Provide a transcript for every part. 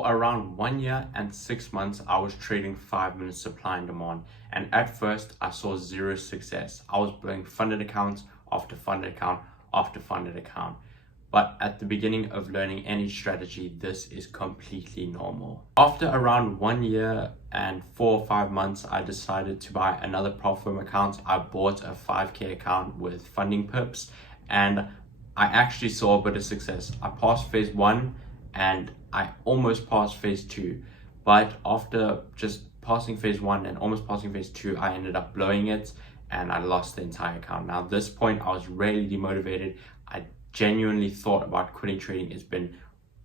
For around 1 year and 6 months, I was trading 5-minute supply and demand. And at first, I saw zero success. I was blowing funded accounts after funded account after funded account. But at the beginning of learning any strategy, this is completely normal. After around 1 year and 4 or 5 months, I decided to buy another Profitfirm account. I bought a 5K account with funding pips, and I actually saw a bit of success. I passed phase 1 and I almost passed phase 2. But after just passing phase 1 and almost passing phase 2, I ended up blowing it and I lost the entire account. Now at this point, I was really demotivated. I genuinely thought about quitting trading. It's been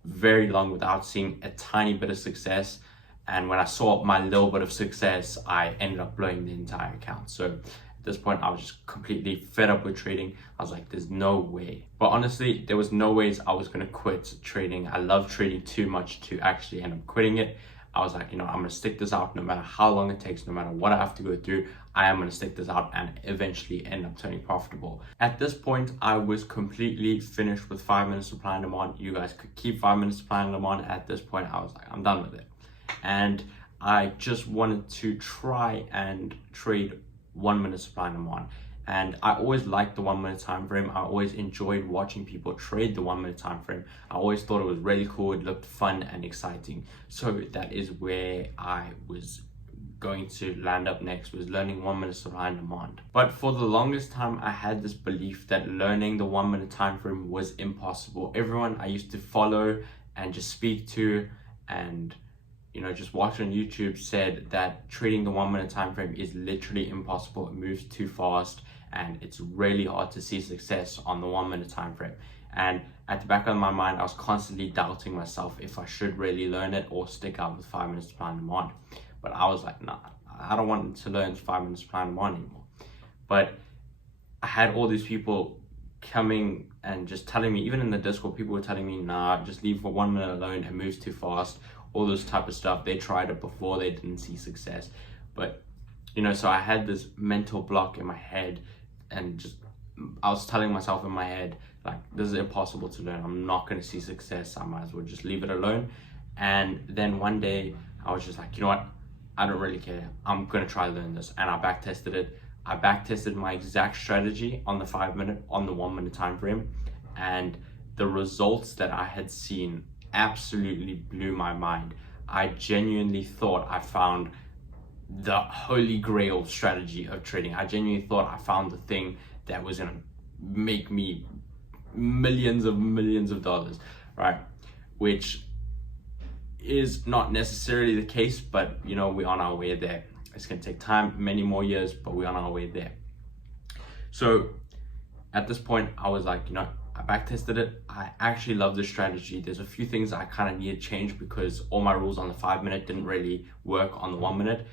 very long without seeing a tiny bit of success, and when I saw my little bit of success, I ended up blowing the entire account. So at this point, I was just completely fed up with trading. I was like, there's no way. But honestly, there was no ways I was gonna quit trading. I love trading too much to actually end up quitting it. I was like, I'm gonna stick this out no matter how long it takes, no matter what I have to go through. I am gonna stick this out and eventually end up turning profitable. At this point, I was completely finished with 5-minute supply and demand. You guys could keep 5-minute supply and demand. At this point, I was like, I'm done with it. And I just wanted to try and trade 1-minute supply and demand. And I always liked the 1-minute time frame. I always enjoyed watching people trade the 1-minute time frame. I always thought it was really cool. It looked fun and exciting. So that is where I was going to land up next, was learning 1-minute supply and demand. But for the longest time, I had this belief that learning the 1-minute time frame was impossible. Everyone I used to follow and just speak to and just watch on YouTube said that trading the 1-minute time frame is literally impossible. It moves too fast and it's really hard to see success on the 1-minute time frame. And at the back of my mind, I was constantly doubting myself if I should really learn it or stick out with 5-minute supply and demand. But I was like, nah, I don't want to learn 5-minute supply and demand anymore. But I had all these people coming and just telling me, even in the Discord, people were telling me, nah, just leave for 1 minute alone, it moves too fast, all this type of stuff. They tried it before, they didn't see success. But so I had this mental block in my head, and I was telling myself in my head, like, this is impossible to learn. I'm not going to see success. I might as well just leave it alone. And then one day I was just like, you know what? I don't really care. I'm going to try to learn this. And I back tested it. I back tested my exact strategy on the 5-minute, on the 1-minute time frame. And the results that I had seen absolutely blew my mind. I genuinely thought I found the holy grail strategy of trading. I genuinely thought I found the thing that was gonna make me millions of dollars, right? Which is not necessarily the case, but we're on our way there. It's gonna take time, many more years, but we're on our way there. So at this point, I was like, I back tested it. I actually love this strategy. There's a few things I kind of need to change because all my rules on the 5-minute didn't really work on the 1-minute.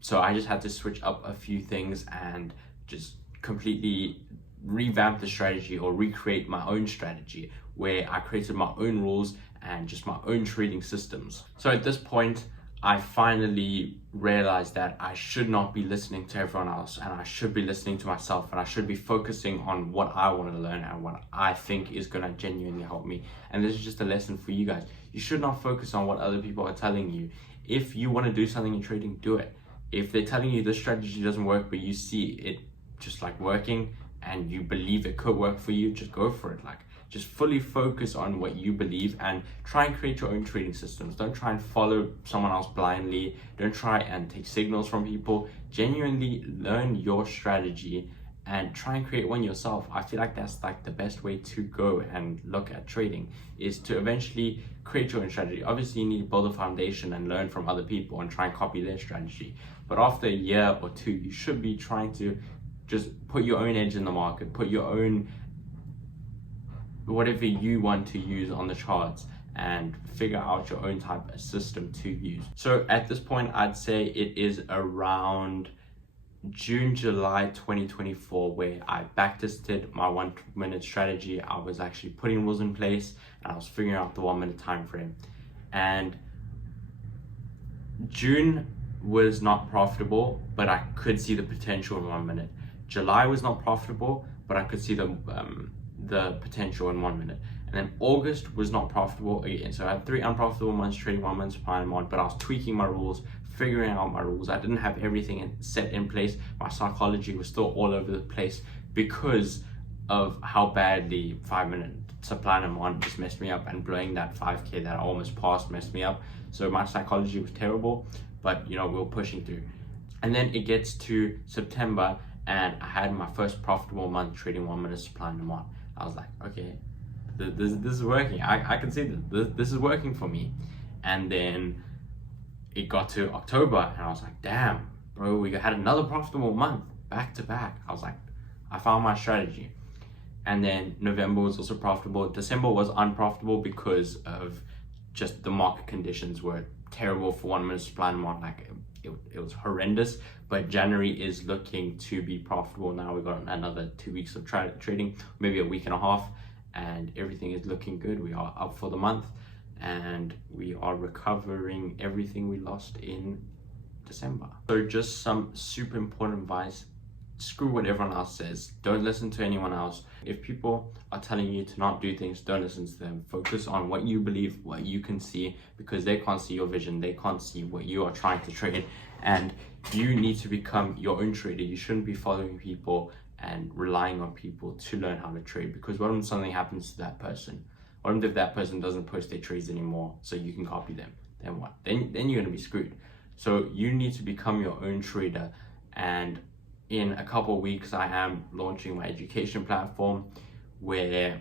So I just had to switch up a few things and just completely revamp the strategy or recreate my own strategy, where I created my own rules and just my own trading systems. So at this point, I finally realized that I should not be listening to everyone else, and I should be listening to myself, and I should be focusing on what I want to learn and what I think is going to genuinely help me. And this is just a lesson for you guys. You should not focus on what other people are telling you. If you want to do something in trading, do it. If they're telling you this strategy doesn't work, but you see it just like working and you believe it could work for you, just go for it. Just fully focus on what you believe and try and create your own trading systems. Don't try and follow someone else blindly. Don't try and take signals from people. Genuinely learn your strategy and try and create one yourself. I feel like that's the best way to go and look at trading, is to eventually create your own strategy. Obviously, you need to build a foundation and learn from other people and try and copy their strategy. But after a year or two, you should be trying to just put your own edge in the market, put your own whatever you want to use on the charts and figure out your own type of system to use. So at this point, I'd say it is around June, July 2024 where I backtested my 1-minute strategy. I was actually putting rules in place and I was figuring out the 1-minute time frame. And June was not profitable, but I could see the potential in 1 minute. July was not profitable, but I could see the potential in 1 minute. And then August was not profitable again. So I had 3 unprofitable months trading 1 month supply and demand, but I was tweaking my rules, figuring out my rules. I didn't have everything set in place. My psychology was still all over the place because of how badly 5-minute supply and demand just messed me up, and blowing that 5K that I almost passed messed me up. So my psychology was terrible, but we were pushing through. And then it gets to September and I had my first profitable month trading 1 minute supply and demand. I was like, okay, this is working. I can see this is working for me. And then it got to October and I was like, damn, bro, we had another profitable month back to back. I was like, I found my strategy. And then November was also profitable. December was unprofitable because of just the market conditions were terrible for 1 minute supply and demand. Like it was horrendous. But January is looking to be profitable now. We've got another 2 weeks of trading, maybe a week and a half, and everything is looking good. We are up for the month and we are recovering everything we lost in December. So just some super important advice. Screw what everyone else says. Don't listen to anyone else. If people are telling you to not do things, don't listen to them. Focus on what you believe, what you can see, because they can't see your vision. They can't see what you are trying to trade. And you need to become your own trader. You shouldn't be following people and relying on people to learn how to trade, because what if something happens to that person? What if that person doesn't post their trades anymore so you can copy them? Then what? Then you're gonna be screwed. So you need to become your own trader. And in a couple of weeks, I am launching my education platform where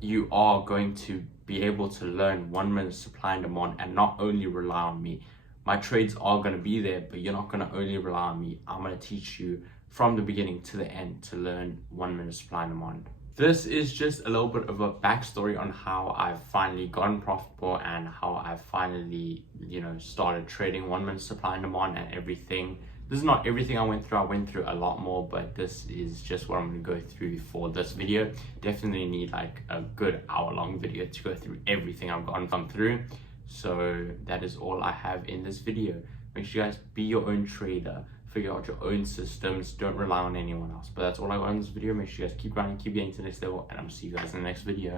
you are going to be able to learn 1 minute supply and demand and not only rely on me. My trades are going to be there, but you're not going to only rely on me. I'm going to teach you from the beginning to the end to learn 1 minute supply and demand. This is just a little bit of a backstory on how I've finally gotten profitable and how I've finally, started trading 1 minute supply and demand and everything. This is not everything I went through. I went through a lot more, but this is just what I'm going to go through for this video. Definitely need like a good hour-long video to go through everything I've gone through. So that is all I have in this video. Make sure you guys be your own trader. Figure out your own systems. Don't rely on anyone else. But that's all I got in this video. Make sure you guys keep grinding, keep getting to the next level, and I'm going to see you guys in the next video.